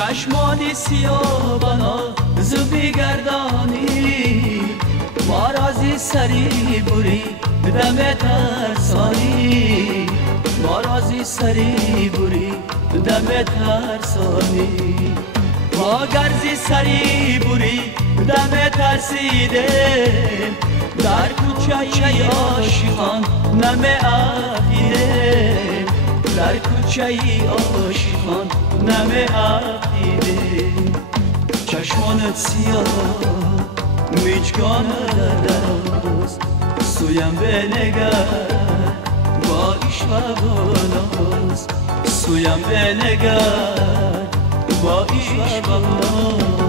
چشمانی سیاه بنا زبی گردانی مارازی سری بوری دم ترسانی مارازی سری بوری دم ترسانی ما گرزی سری بوری دم ترسیده در کوچه عاشقان نم عقیده در کوچه عاشقان نم عقیده چشمانت سیاه میچکانه دست سویم بنگر با عشق سویم بنگر با عشق